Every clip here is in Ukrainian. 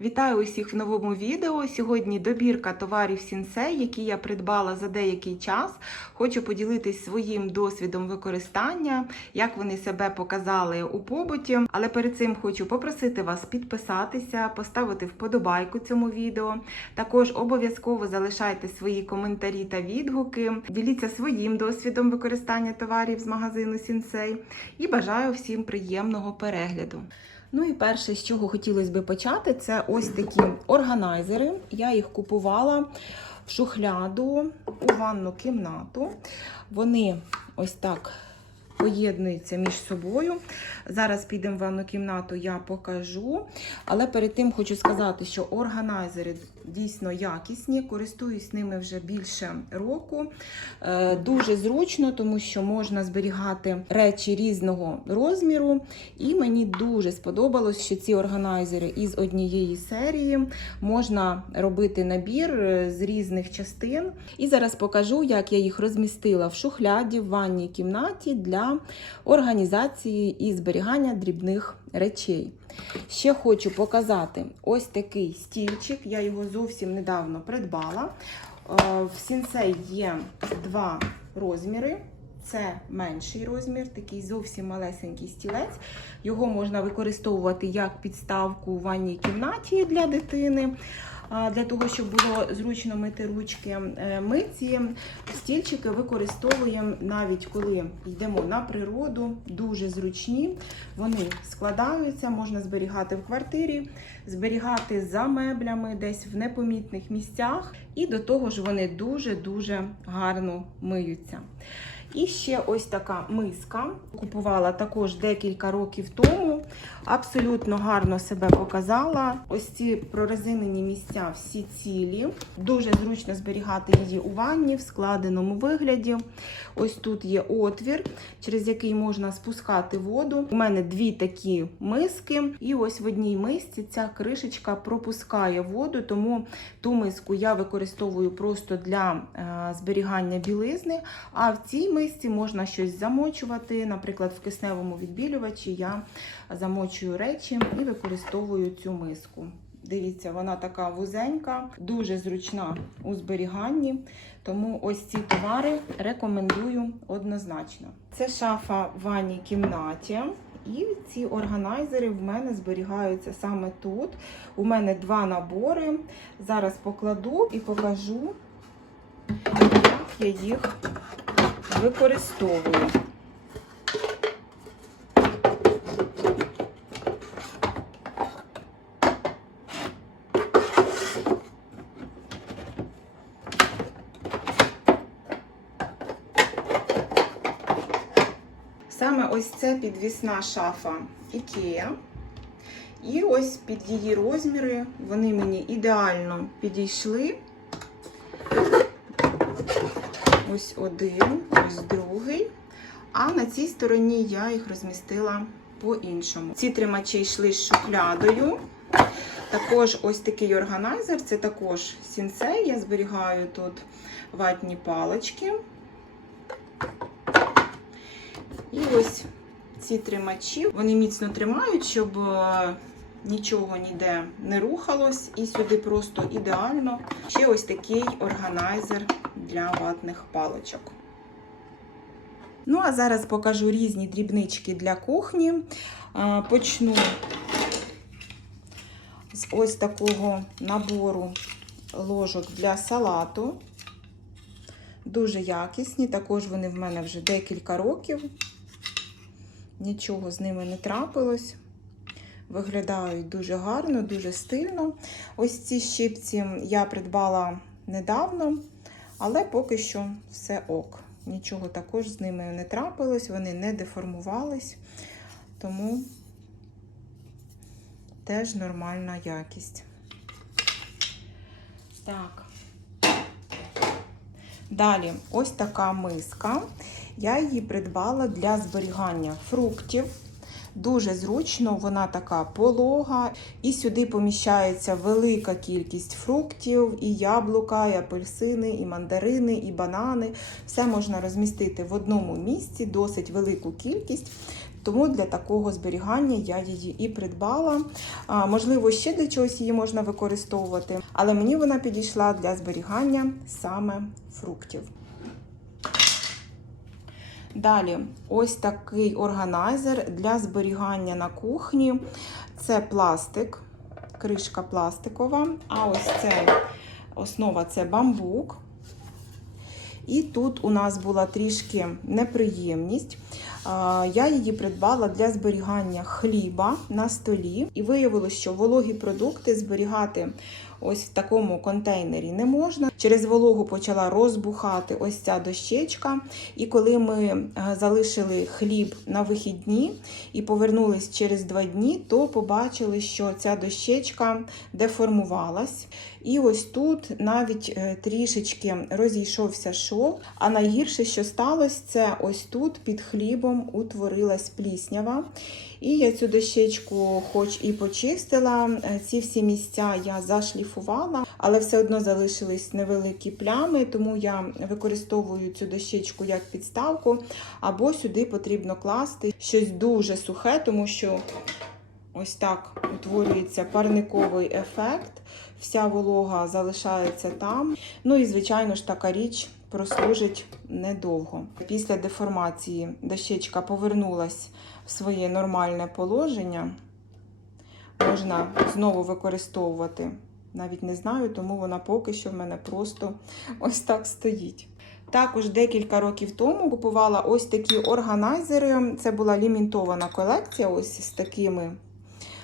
Вітаю усіх в новому відео. Сьогодні добірка товарів Сінсей, які я придбала за деякий час. Хочу поділитись своїм досвідом використання, як вони себе показали у побуті. Але перед цим хочу попросити вас підписатися, поставити вподобайку цьому відео. Також обов'язково залишайте свої коментарі та відгуки. Діліться своїм досвідом використання товарів з магазину Сінсей. І бажаю всім приємного перегляду. Ну і перше, з чого хотілося би почати, це ось такі органайзери. Я їх купувала в шухляду у ванну кімнату. Вони ось так поєднуються між собою. Зараз підемо в ванну кімнату, я покажу. Але перед тим хочу сказати, що органайзери дійсно якісні, користуюсь ними вже більше року. Е, Дуже зручно, тому що можна зберігати речі різного розміру. І мені дуже сподобалось, що ці органайзери із однієї серії можна робити набір е, з різних частин. І зараз покажу, як я їх розмістила в шухляді в ванній кімнаті для організації і зберігання дрібних речей. Ще хочу показати ось такий стільчик. Я його зовсім недавно придбала. Е, В сінцей є два розміри. Це менший розмір, такий зовсім малесенький стілець. Його можна використовувати як підставку у ванній кімнаті для дитини, для того, щоб було зручно мити ручки. Е, Ми ці стільчики використовуємо навіть коли йдемо на природу, дуже зручні. Вони складаються, можна зберігати в квартирі, зберігати за меблями, десь в непомітних місцях. І до того ж вони дуже-дуже гарно миються. І ще ось така миска. Купувала також декілька років тому. Абсолютно гарно себе показала. Ось ці прорезинені місця всі цілі. Дуже зручно зберігати її у ванні в складеному вигляді. Ось тут є отвір, через який можна спускати воду. У мене дві такі миски, і ось в одній мисці ця кришечка пропускає воду, тому ту миску я використовую просто для е, зберігання білизни. А в цій мисці можна щось замочувати. Наприклад, в кисневому відбілювачі я замочую речі і використовую цю миску. Дивіться, вона така вузенька, дуже зручна у зберіганні. Тому ось ці товари рекомендую однозначно. Це шафа в ванній кімнаті. І ці органайзери в мене зберігаються саме тут. У мене два набори. Зараз покладу і покажу, як я їх використовую. Саме ось це підвісна шафа IKEA. І ось під її розміри вони мені ідеально підійшли. Ось один, ось другий. А на цій стороні я їх розмістила по-іншому. Ці тримачі йшли з шухлядою. Також ось такий органайзер, це також сінсей. Я зберігаю тут ватні палочки. І ось ці тримачі, вони міцно тримають, щоб е, нічого ніде не рухалось. І сюди просто ідеально. Ще ось такий органайзер для ватних палочок. Ну, а зараз покажу різні дрібнички для кухні. Почну з ось такого набору ложок для салату. Дуже якісні, також вони в мене вже декілька років. Нічого з ними не трапилось. Виглядають дуже гарно, дуже стильно. Ось ці щипці я придбала недавно, але поки що все ок. Нічого також з ними не трапилось, вони не деформувались, тому теж нормальна якість. Так. Далі, ось така миска. Я її придбала для зберігання фруктів. Дуже зручно, вона така полога, і сюди поміщається велика кількість фруктів, і яблука, і апельсини, і мандарини, і банани. Все можна розмістити в одному місці, досить велику кількість. Тому для такого зберігання я її і придбала. А, можливо, ще для чогось її можна використовувати, але мені вона підійшла для зберігання саме фруктів. Далі, ось такий органайзер для зберігання на кухні. Це пластик, кришка пластикова, а ось це основа це бамбук. І тут у нас була трішки неприємність. Я її придбала для зберігання хліба на столі, і виявилося, що вологі продукти зберігати ось в такому контейнері не можна. Через вологу почала розбухати ось ця дощечка. І коли ми е, залишили хліб на вихідні і повернулись через два дні, то побачили, що ця дощечка деформувалась. І ось тут навіть е, трішечки розійшовся шов. А найгірше, що сталося, це ось тут під хлібом утворилась пліснява. І я цю дощечку, хоч і почистила, е, ці всі місця я зашліфувала, але все одно залишились невеликі плями, тому я використовую цю дощечку як підставку, або сюди потрібно класти щось дуже сухе, тому що ось так утворюється парниковий ефект. Вся волога залишається там. Ну і, звичайно ж, така річ прослужить недовго. Після деформації дощечка повернулась в своє нормальне положення. Можна знову використовувати. Навіть не знаю, тому вона поки що в мене просто ось так стоїть. Також декілька років тому купувала ось такі органайзери. Це була лімітована колекція, ось з такими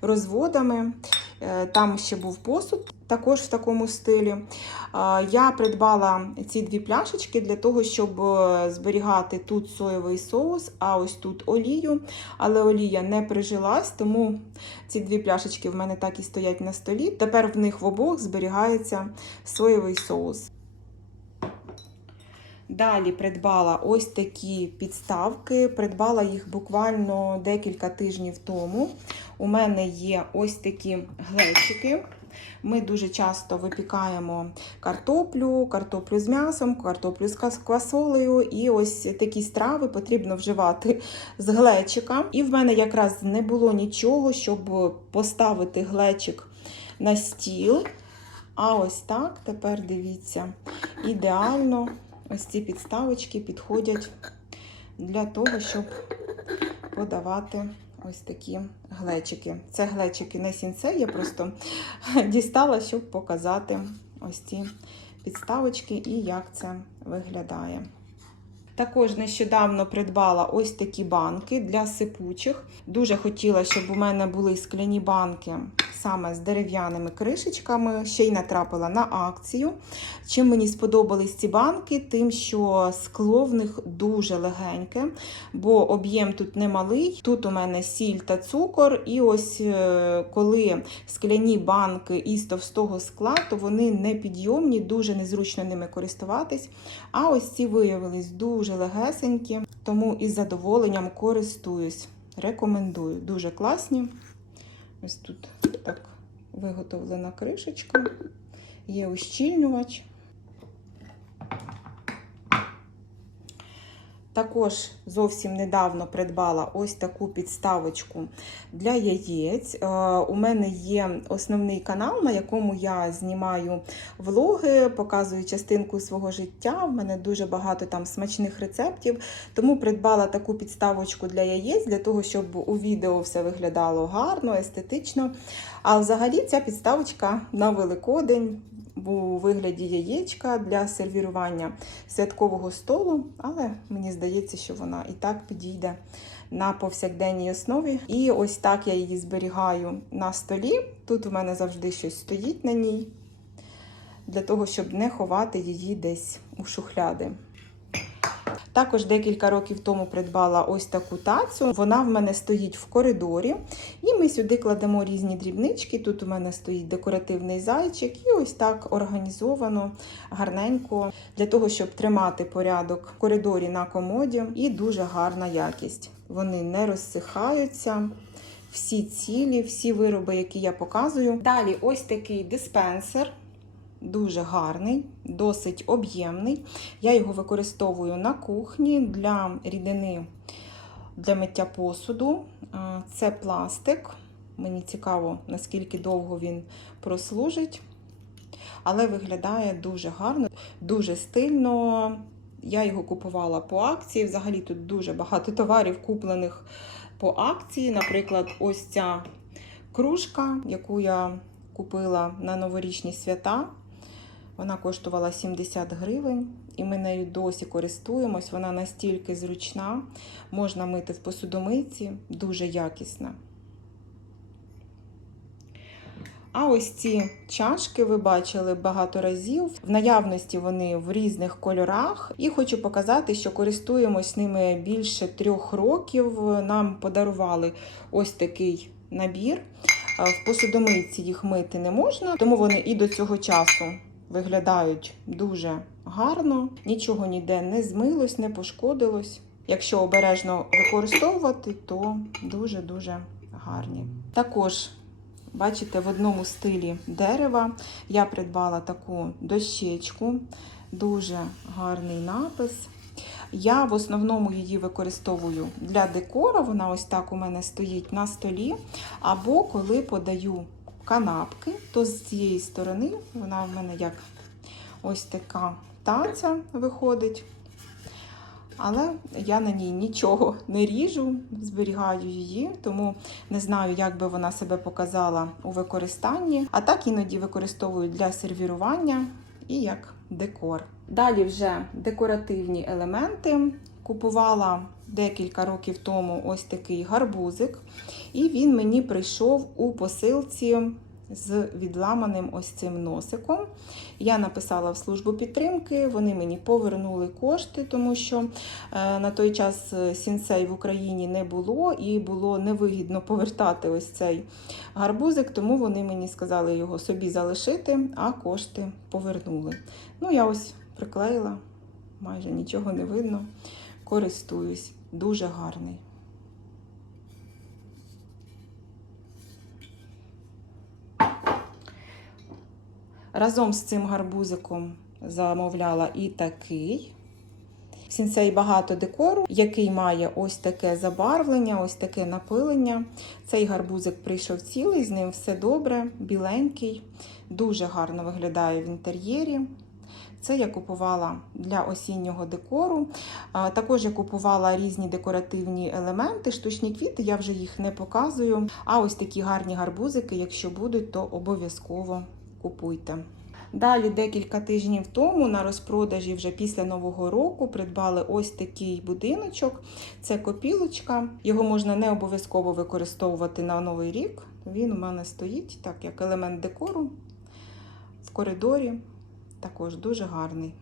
розводами. Е, Там ще був посуд, також в такому стилі. Е, Я придбала ці дві пляшечки для того, щоб е, зберігати тут соєвий соус, а ось тут олію. Але олія не прижилась, тому ці дві пляшечки в мене так і стоять на столі. Тепер в них в обох зберігається соєвий соус. Далі придбала ось такі підставки. Придбала їх буквально декілька тижнів тому. У мене є ось такі глечики. Ми дуже часто випікаємо картоплю, картоплю з м'ясом, картоплю з квасолею. І ось такі страви потрібно вживати з глечика. І в мене якраз не було нічого, щоб поставити глечик на стіл. А ось так, тепер дивіться, ідеально ось ці підставочки підходять для того, щоб подавати ось такі глечики. Це глечики не сінце, я просто дістала, щоб показати ось ці підставочки і як це виглядає. Також нещодавно придбала ось такі банки для сипучих. Дуже хотіла, щоб у мене були скляні банки саме з дерев'яними кришечками. Ще й натрапила на акцію. Чим мені сподобались ці банки, тим, що скло в них дуже легеньке, бо об'єм тут немалий. Тут у мене сіль та цукор. І ось е, коли скляні банки із товстого скла, то вони непідйомні, дуже незручно ними користуватись. А ось ці виявились дуже легесенькі, тому із задоволенням користуюсь. Рекомендую. Дуже класні. Ось тут так виготовлена кришечка, є ущільнювач. Також зовсім недавно придбала ось таку підставочку для яєць. Е, У мене є основний канал, на якому я знімаю влоги, показую частинку свого життя. У мене дуже багато там смачних рецептів. Тому придбала таку підставочку для яєць, для того, щоб у відео все виглядало гарно, естетично. А взагалі ця підставочка на Великодень у вигляді яєчка для сервірування святкового столу, але мені здається, що вона і так підійде на повсякденній основі. І ось так я її зберігаю на столі. Тут у мене завжди щось стоїть на ній, для того, щоб не ховати її десь у шухляди. Також декілька років тому придбала ось таку тацю. Вона в мене стоїть в коридорі. І ми сюди кладемо різні дрібнички. Тут у мене стоїть декоративний зайчик, і ось так організовано, гарненько, для того, щоб тримати порядок в коридорі на комоді. І дуже гарна якість. Вони не розсихаються. Всі цілі, всі вироби, які я показую. Далі ось такий диспенсер. Дуже гарний, досить об'ємний. Я його використовую на кухні для рідини для миття посуду. Е, Це пластик. Мені цікаво, наскільки довго він прослужить. Але виглядає дуже гарно, дуже стильно. Я його купувала по акції. Взагалі тут дуже багато товарів куплених по акції. Наприклад, ось ця кружка, яку я купила на новорічні свята. Вона коштувала 70 гривень, і ми нею досі користуємось. Вона настільки зручна, можна мити в посудомийці, дуже якісна. А ось ці чашки ви бачили багато разів. В наявності вони в різних кольорах. І хочу показати, що користуємось ними більше трьох років. Нам подарували ось такий набір. В посудомийці їх мити не можна, тому вони і до цього часу виглядають дуже гарно. Нічого ніде не змилось, не пошкодилось. Якщо обережно використовувати, то дуже-дуже гарні. Також Бачите, в одному стилі дерева я придбала таку дощечку, дуже гарний напис. Я в основному її використовую для декору. Вона ось так у мене стоїть на столі. Або коли подаю канапки, то з цієї сторони вона в мене як ось така таця виходить. Але я на ній нічого не ріжу, зберігаю її, тому не знаю, як би вона себе показала у використанні. А так іноді використовую для сервірування і як декор. Далі вже декоративні елементи. Купувала декілька років тому ось такий гарбузик, і він мені прийшов у посилці з відламаним ось цим носиком. Я написала в службу підтримки, вони мені повернули кошти, тому що е, на той час сінсей в Україні не було і було невигідно повертати ось цей гарбузик, тому вони мені сказали його собі залишити, а кошти повернули. Ну, я ось приклеїла, майже нічого не видно. Користуюсь. Дуже гарний. Разом з цим гарбузиком замовляла і такий. В сінсей багато декору, який має ось таке забарвлення, ось таке напилення. Цей гарбузик прийшов цілий, з ним все добре, біленький, дуже гарно виглядає в інтер'єрі. Це я купувала для осіннього декору. Також я купувала різні декоративні елементи, штучні квіти, я вже їх не показую. А ось такі гарні гарбузики, якщо будуть, то обов'язково купуйте. Далі, декілька тижнів тому на розпродажі вже після Нового року придбали ось такий будиночок. Це копілочка. Його можна не обов'язково використовувати на Новий рік. Він у мене стоїть так, як елемент декору в коридорі. Також дуже гарний.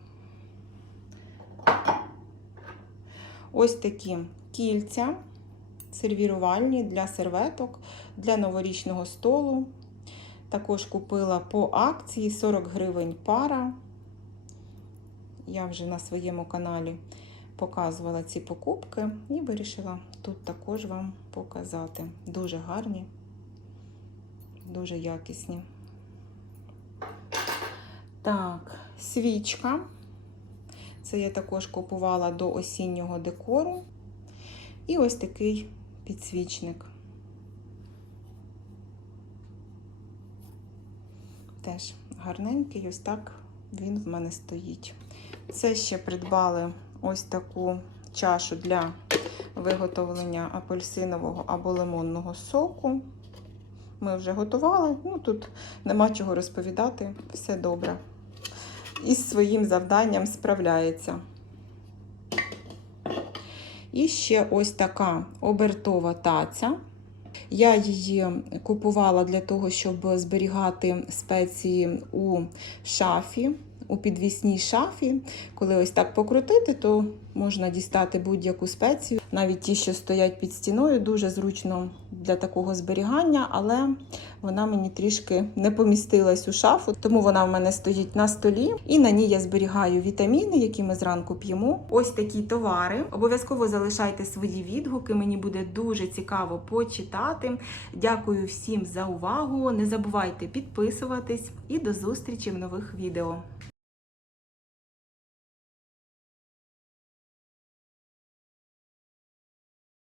Ось такі кільця сервірувальні для серветок, для новорічного столу. Також купила по акції 40 гривень пара. Я вже на своєму каналі показувала ці покупки і вирішила тут також вам показати. Дуже гарні, дуже якісні. Так, свічка. Це я також купувала до осіннього декору. І ось такий підсвічник. Теж гарненький, ось так він в мене стоїть. Це ще придбали ось таку чашу для виготовлення апельсинового або лимонного соку. Ми вже готували, ну тут нема чого розповідати, все добре. Із своїм завданням справляється. І ще ось така обертова таця. Я її купувала для того, щоб зберігати спеції у шафі, у підвісній шафі. Коли ось так покрутити, то можна дістати будь-яку спецію. Навіть ті, що стоять під стіною, дуже зручно для такого зберігання, але вона мені трішки не помістилась у шафу, тому вона в мене стоїть на столі. І на ній я зберігаю вітаміни, які ми зранку п'ємо. Ось такі товари. Обов'язково залишайте свої відгуки. Мені буде дуже цікаво почитати. Дякую всім за увагу. Не забувайте підписуватись і до зустрічі в нових відео.